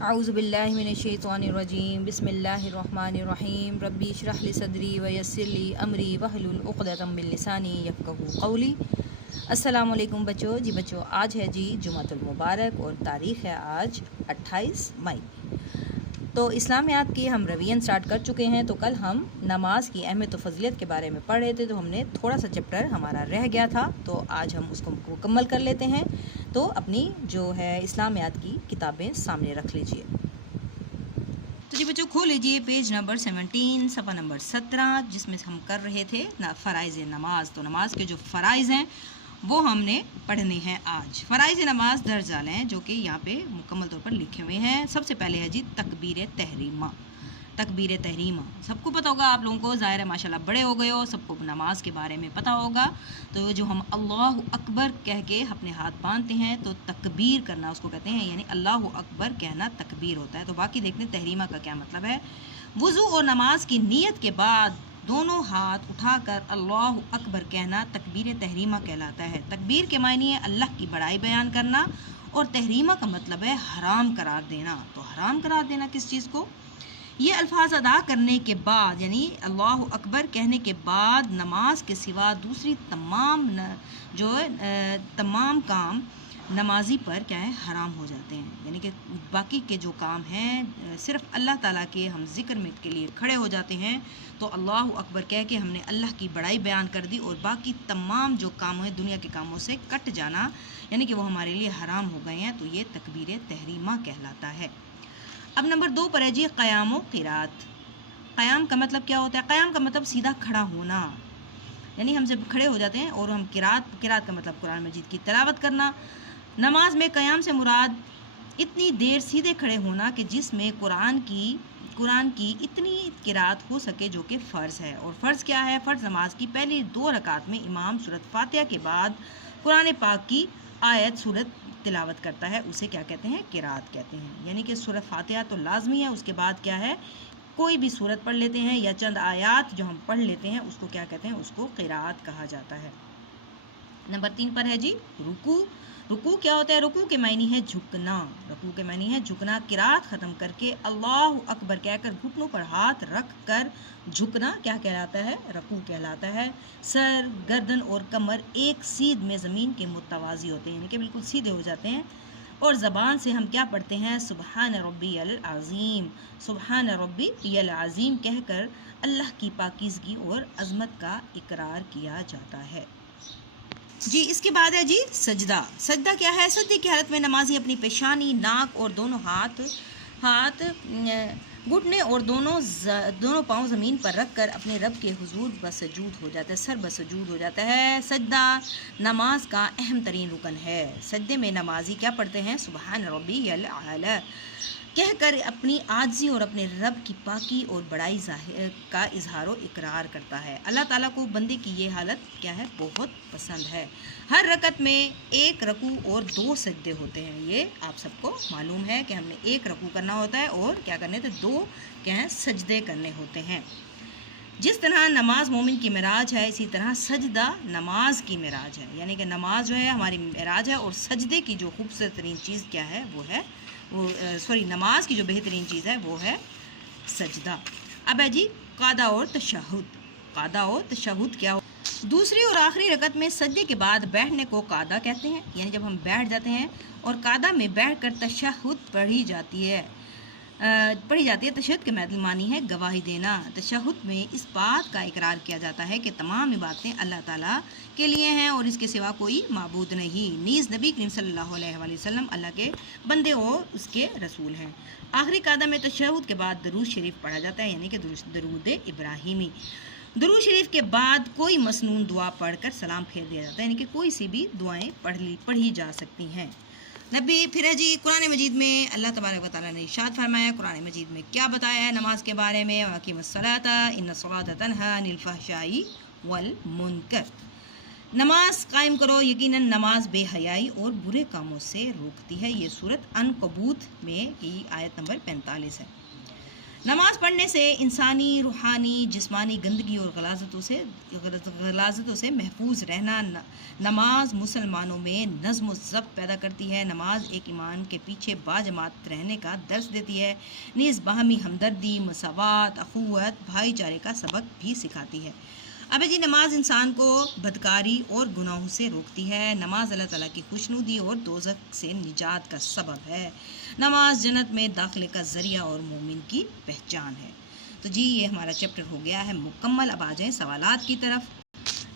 اعوذ باللہ من الشیطان الرجیم بسم اللہ الرحمن الرحیم ربی اشرح لی صدری ویسر لی امری واحلل عقدۃ من لسانی یفقہوا قولی۔ السلام علیکم بچوں۔ جی بچوں، آج ہے جی جمعۃ المبارک اور تاریخ ہے آج 28 مئی۔ تو اسلامیات کی ہم رویین سٹارٹ کر چکے ہیں۔ تو کل ہم نماز کی اہمیت و فضیلت کے بارے میں پڑھ رہے تھے، تو ہم نے تھوڑا سا چیپٹر ہمارا رہ گیا تھا، تو آج ہم اس کو مکمل کر لیتے ہیں۔ تو اپنی جو ہے اسلامیات کی کتابیں سامنے رکھ لیجئے۔ تو جی بچوں، کھول لیجئے پیج نمبر 17 صفحہ نمبر 17، جس میں ہم کر رہے تھے فرائض نماز۔ تو نماز کے جو فرائض ہیں وہ ہم نے پڑھنے ہیں آج۔ فرائض نماز درج ذیل ہیں، جو کہ یہاں پہ مکمل طور پر لکھے ہوئے ہیں۔ سب سے پہلے ہے جی تکبیر تحریمہ۔ تکبیر تحریمہ سب کو پتہ ہوگا، آپ لوگوں کو ظاہر ہے ماشاءاللہ بڑے ہو گئے ہو، سب کو نماز کے بارے میں پتہ ہوگا۔ تو جو ہم اللہ اکبر کہہ کے اپنے ہاتھ باندھتے ہیں، تو تکبیر کرنا اس کو کہتے ہیں، یعنی اللہ اکبر کہنا تکبیر ہوتا ہے۔ تو باقی دیکھتے ہیں تحریمہ کا کیا مطلب ہے۔ وضو اور نماز کی نیت کے بعد دونوں ہاتھ اٹھا کر اللہ اکبر کہنا تکبیر تحریمہ کہلاتا ہے۔ تکبیر کے معنی ہے اللہ کی بڑائی بیان کرنا، اور تحریمہ کا مطلب ہے حرام قرار دینا۔ تو حرام قرار دینا کس چیز کو؟ یہ الفاظ ادا کرنے کے بعد، یعنی اللہ اکبر کہنے کے بعد نماز کے سوا دوسری تمام کام نمازی پر کیا ہے، حرام ہو جاتے ہیں۔ یعنی کہ باقی کے جو کام ہیں صرف اللہ تعالیٰ کے ہم ذکر میں کے لیے کھڑے ہو جاتے ہیں، تو اللہ اکبر کہہ کے ہم نے اللہ کی بڑائی بیان کر دی، اور باقی تمام جو کام ہیں دنیا کے کاموں سے کٹ جانا، یعنی کہ وہ ہمارے لیے حرام ہو گئے ہیں، تو یہ تکبیر تحریمہ کہلاتا ہے۔ اب نمبر 2 پر ہے جی قیام و قرات۔ قیام کا مطلب کیا ہوتا ہے؟ قیام کا مطلب سیدھا کھڑا ہونا، یعنی ہم جب کھڑے ہو جاتے ہیں، اور ہم قرات کا مطلب قرآن مجید کی تلاوت کرنا۔ نماز میں قیام سے مراد اتنی دیر سیدھے کھڑے ہونا کہ جس میں قرآن کی اتنی قرات ہو سکے جو کہ فرض ہے۔ اور فرض کیا ہے؟ فرض نماز کی پہلی 2 رکعت میں امام سورۃ فاتحہ کے بعد قرآن پاک کی آیت سورت تلاوت کرتا ہے، اسے کیا کہتے ہیں؟ قرات کہتے ہیں۔ یعنی کہ سورۃ فاتحہ تو لازمی ہے، اس کے بعد کیا ہے، کوئی بھی سورت پڑھ لیتے ہیں یا چند آیات جو ہم پڑھ لیتے ہیں، اس کو کیا کہتے ہیں؟ اس کو قرات کہا جاتا ہے۔ نمبر 3 پر ہے جی رکوع۔ رکوع کیا ہوتا ہے؟ رکوع کے معنی ہے جھکنا۔ رکوع کے معنی ہے جھکنا۔ قرات ختم کر کے اللہ اکبر کہہ کر گھٹنوں پر ہاتھ رکھ کر جھکنا کیا کہلاتا ہے؟ رکوع کہلاتا ہے۔ سر، گردن اور کمر ایک سیدھ میں زمین کے متوازی ہوتے ہیں، یعنی کہ بالکل سیدھے ہو جاتے ہیں، اور زبان سے ہم کیا پڑھتے ہیں؟ سبحان ربی العظیم، سبحان ربی العظیم کہہ کر اللہ کی پاکیزگی اور عظمت کا اقرار کیا جاتا ہے۔ جی اس کے بعد ہے جی سجدہ۔ سجدہ کیا ہے؟ سجدے کی حالت میں نمازی اپنی پیشانی، ناک اور دونوں ہاتھ گھٹنے اور دونوں پاؤں زمین پر رکھ کر اپنے رب کے حضور بسجود ہو جاتا ہے، سر بسجود ہو جاتا ہے۔ سجدہ نماز کا اہم ترین رکن ہے۔ سجدے میں نمازی کیا پڑھتے ہیں؟ سبحان ربی الاعلی کہہ کر اپنی عاجزی اور اپنے رب کی پاکی اور بڑائی کا اظہار و اقرار کرتا ہے۔ اللہ تعالیٰ کو بندے کی یہ حالت کیا ہے؟ بہت پسند ہے۔ ہر رکعت میں 1 رکوع اور 2 سجدے ہوتے ہیں۔ یہ آپ سب کو معلوم ہے کہ ہم نے 1 رکوع کرنا ہوتا ہے، اور کیا کرنے تھے؟ 2 کیا ہیں؟ سجدے کرنے ہوتے ہیں۔ جس طرح نماز مومن کی معراج ہے، اسی طرح سجدہ نماز کی معراج ہے۔ یعنی کہ نماز جو ہے ہماری معراج ہے، اور سجدے کی جو خوبصورت ترین چیز کیا ہے؟ نماز کی جو بہترین چیز ہے وہ ہے سجدہ۔ اب ہے جی قعدہ اور تشہد۔ قعدہ اور تشہد کیا ہو؟ دوسری اور آخری رکعت میں سجدے کے بعد بیٹھنے کو قعدہ کہتے ہیں، یعنی جب ہم بیٹھ جاتے ہیں، اور قعدہ میں بیٹھ کر تشہد پڑھی جاتی ہے۔ تشہد کے معنی ہے گواہی دینا۔ تشہد میں اس بات کا اقرار کیا جاتا ہے کہ تمام عبادتیں اللہ تعالیٰ کے لیے ہیں، اور اس کے سوا کوئی معبود نہیں، نیز نبی کریم صلی اللہ علیہ وآلہ وسلم اللہ کے بندے اور اس کے رسول ہیں۔ آخری قعدہ میں تشہد کے بعد درود شریف پڑھا جاتا ہے، یعنی کہ درود ابراہیمی۔ درود شریف کے بعد کوئی مسنون دعا پڑھ کر سلام پھیر دیا جاتا ہے، یعنی کہ کوئی سی بھی دعائیں پڑھی جا سکتی ہیں۔ پھر ہے جی قرآن مجید میں اللہ تبارک و تعالیٰ نے ارشاد فرمایا، قرآن مجید میں کیا بتایا ہے نماز کے بارے میں؟ وَأَقِیمُوا الصَّلَاةَ إِنَّ الصَّلَاةَ تَنْہَىٰ عَنِ الْفَحْشَاءِ وَالْمُنکَرِ۔ نماز قائم کرو، یقیناً نماز بے حیائی اور برے کاموں سے روکتی ہے۔ یہ سورۃ عنکبوت میں کی آیت نمبر 45 ہے۔ नमाज पढ़ने से इंसानी, रूहानी, जिस्मानी गंदगी और गलाजतों से महफूज रहना। नमाज मुसलमानों में नज़्म व ज़ब्त पैदा करती है। नमाज एक ईमान के पीछे बाजमात रहने का दर्स देती है। नीज़ बाहमी हमदर्दी, मसावत, अखुवत, भाईचारे का सबक भी सिखाती है। अब जी नमाज इंसान को बदकारी और गुनाहों से रोकती है। नमाज अल्लाह ताला की खुशनुदी और दोज़ख से निजात का सबब है। नमाज जन्नत में दाखिले का ज़रिया और मोमिन की पहचान है। तो जी ये हमारा चैप्टर हो गया है मुकम्मल। अब आ जाएँ सवालात की तरफ।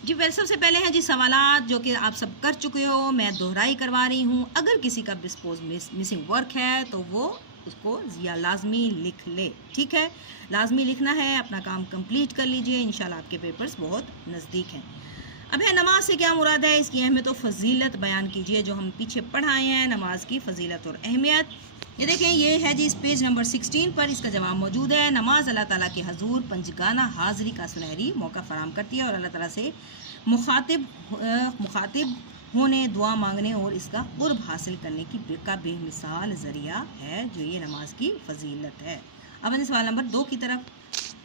जी वैसे सबसे पहले हैं जी सवालात जो कि आप सब कर चुके हो, मैं दोहराई करवा रही हूँ। अगर किसी का बिस्पोज मिसिंग वर्क है तो वो उसको या लाजमी लिख ले, ठीक है, लाजमी लिखना है, अपना काम कंप्लीट कर लीजिए, इंशाल्लाह आपके पेपर्स बहुत नज़दीक हैं। अब है नमाज से क्या मुराद है, इसकी अहमियत और फजीलत बयान कीजिए, जो हम पीछे पढ़ाए हैं नमाज की फजीलत और अहमियत। ये देखें, ये है जी इस पेज नंबर 16 पर इसका जवाब मौजूद है। नमाज अल्लाह ताला के हजूर पंजगाना हाज़री का सुनहरी मौका फराम करती है और अल्लाह ताला से मुखातिब होने, दुआ मांगने और इसका कुर्ब हासिल करने का बेमिसाल ज़रिया है, जो ये नमाज की फजीलत है। अब सवाल नंबर 2 की तरफ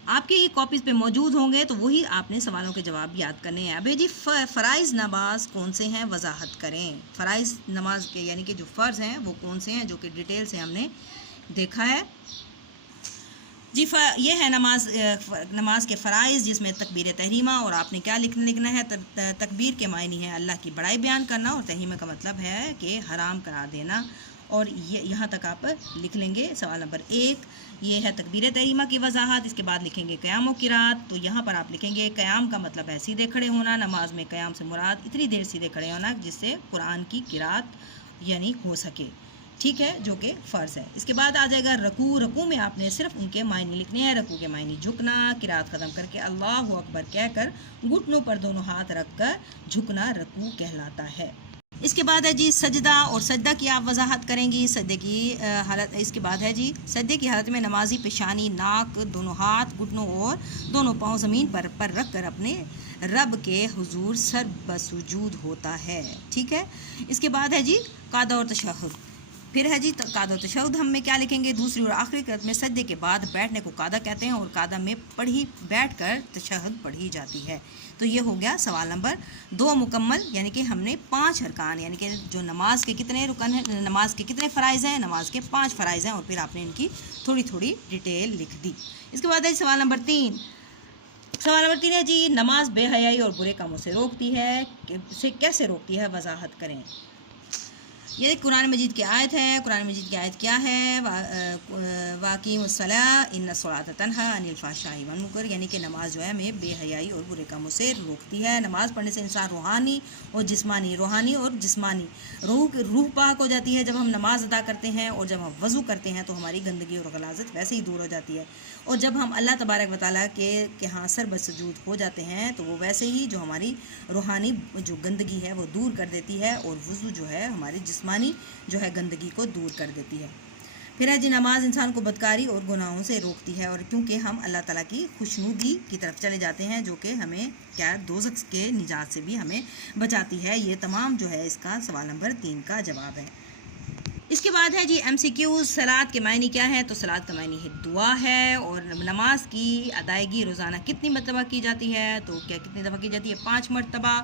आपके ये कॉपीज़ पे मौजूद होंगे, तो वही आपने सवालों के जवाब याद करने हैं। अबे जी फ़राइज़ नमाज कौन से हैं, वजाहत करें। फ़राइज़ नमाज के यानी कि जो फ़र्ज़ हैं वो कौन से हैं, जो कि डिटेल से हमने देखा है। जी ये है नमाज के फ़राइज़, जिसमें तकबीर तहरीमा और आपने क्या लिखना है। तकबीर के मायने हैं अल्लाह की बड़ाई बयान करना और तहरीमा का मतलब है कि हराम करार देना, और ये यहाँ तक आप लिख लेंगे। सवाल नंबर 1 ये है तकबीर तहरीमा की वजाहत। इसके बाद लिखेंगे क़याम व क़िरात, तो यहाँ पर आप लिखेंगे क़याम का मतलब है सीधे खड़े होना। नमाज में क़याम से मुराद इतनी देर सीधे खड़े होना जिससे कुरान की क़िरात यानी हो सके, ठीक है, जो कि फ़र्ज़ है। इसके बाद आ जाएगा रकू। रकू में आपने सिर्फ उनके मायने लिखने हैं। रकू के मायने झुकना, क़िरात ख़त्म करके अल्लाहु अकबर कहकर घुटनों पर दोनों हाथ रखकर झुकना रकू कहलाता है। इसके बाद है जी सजदा, और सजदा की आप वजाहत करेंगी। सजदे की हालत, इसके बाद है जी सजदे की हालत में नमाजी पेशानी, नाक, दोनों हाथ, घुटनों और दोनों पाँव ज़मीन पर रख कर अपने रब के हुजूर सर बसुजूद होता है, ठीक है। इसके बाद है जी कादा और तशहुद। फिर है जी कादा और तशहुद, हम में क्या लिखेंगे, दूसरी और आखिरी रकअत में सजदे के बाद बैठने को कादा कहते हैं और कादा में बैठकर तशहुद पढ़ी जाती है। तो ये हो गया सवाल नंबर 2 मुकम्मल, यानी कि हमने 5 अरकान, यानी कि जो नमाज के कितने रुकन हैं, नमाज के कितने फ़राइज़ हैं, नमाज के 5 फ़राइज़ हैं, और फिर आपने इनकी थोड़ी थोड़ी डिटेल लिख दी। इसके बाद है सवाल नंबर 3। सवाल नंबर 3 है जी नमाज बेहयाई और बुरे कामों से रोकती है, से कैसे रोकती है, वजाहत करें। ये कुरान मजीद की आयत है। कुरान मजीद की आयत क्या है, वाक़ीमुस्सलाह इन्ना सलात तन्हा अनिल फ़ाहशाई वल मुनकर, यानी कि नमाज जो है हमें बेहयाई और बुरे कामों से रोकती है। नमाज़ पढ़ने से इंसान रूहानी और जिस्मानी रूह पाक हो जाती है। जब हम नमाज अदा करते हैं और जब हम वज़ू करते हैं तो हमारी गंदगी और गलाजत वैसे ही दूर हो जाती है, और जब हम अल्लाह तबारक व तआला के यहाँ सर बसजूद हो जाते हैं तो वो वैसे ही जो हमारी रूहानी जो गंदगी है वो दूर कर देती है, और वज़ू जो है हमारी जिस्मानी जो है गंदगी को दूर कर देती है। फिर है जी नमाज इंसान को बदकारी और गुनाहों से रोकती है, और क्योंकि हम अल्लाह ताला की खुशनुदी की तरफ चले जाते हैं, जो कि हमें क्या दोज़ख के निजात से भी हमें बचाती है। ये तमाम जो है इसका सवाल नंबर 3 का जवाब है। इसके बाद है जी MCQ। सलात के मायने क्या है, तो सलात का मायने है दुआ है, और नमाज की अदायगी रोज़ाना कितनी मरतबा की जाती है, तो क्या कितनी दफ़ा की जाती है, 5 मरतबा।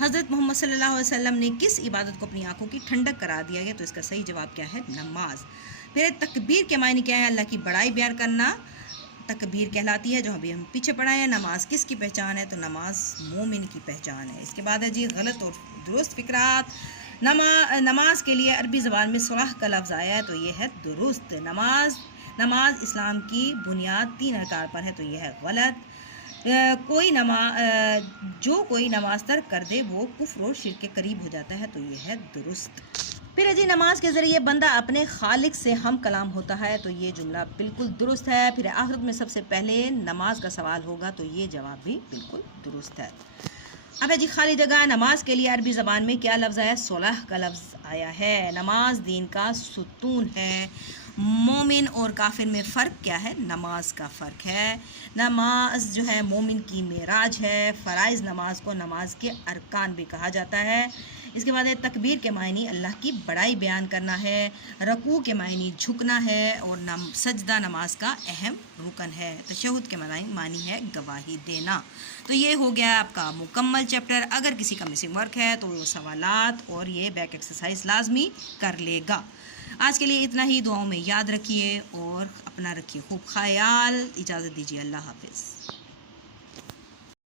हज़रत मोहम्मद सल्लल्लाहु अलैहि वसल्लम ने किस इबादत को अपनी आँखों की ठंडक करार दिया गया, तो इसका सही जवाब क्या है, नमाज। फिर तकबीर के मायने क्या है, अल्लाह की बड़ाई बयान करना तकबीर कहलाती है, जो अभी हम पीछे पढ़ाए हैं। नमाज किसकी पहचान है, तो नमाज मोमिन की पहचान है। इसके बाद है जी गलत और दुरुस्त फ़िक्रात। नमाज के लिए अरबी ज़बान में सलाह का लफ्ज़ आया है, तो ये है दुरुस्त। नमाज इस्लाम की बुनियाद 3 अरकान पर है, तो ये है गलत। जो कोई नमाज तर्क कर दे वो कुफ्र और शिर्क के करीब हो जाता है, तो ये है दुरुस्त। फिर जी नमाज के ज़रिए बंदा अपने खालिक से हम कलाम होता है, तो ये जुमला बिल्कुल दुरुस्त है। फिर आखिरत में सबसे पहले नमाज का सवाल होगा, तो ये जवाब भी बिल्कुल दुरुस्त है। अब है जी खाली जगह। नमाज के लिए अरबी ज़बान में क्या लफ्ज़ आया, सोलह का लफ्ज़ आया है। नमाज दीन का सुतून है। मोमिन और काफिर में फ़र्क क्या है, नमाज का फ़र्क है। नमाज जो है मोमिन की मेराज है। फ़राइज़ नमाज को नमाज के अरकान भी कहा जाता है। اس کے بعد ہے تکبیر کے معنی اللہ کی بڑائی بیان کرنا ہے، رکوع کے معنی جھکنا ہے، اور سجدہ نماز کا اہم رکن ہے، تشہد کے معنی ہے گواہی دینا۔ تو یہ ہو گیا آپ کا مکمل چیپٹر۔ اگر کسی کا مسنگ ورک ہے تو وہ سوالات اور یہ بیک ایکسرسائز لازمی کر لے گا۔ آج کے لیے اتنا ہی، دعاؤں میں یاد رکھیے اور اپنا رکھیے خوب خیال۔ اجازت دیجیے، اللہ حافظ۔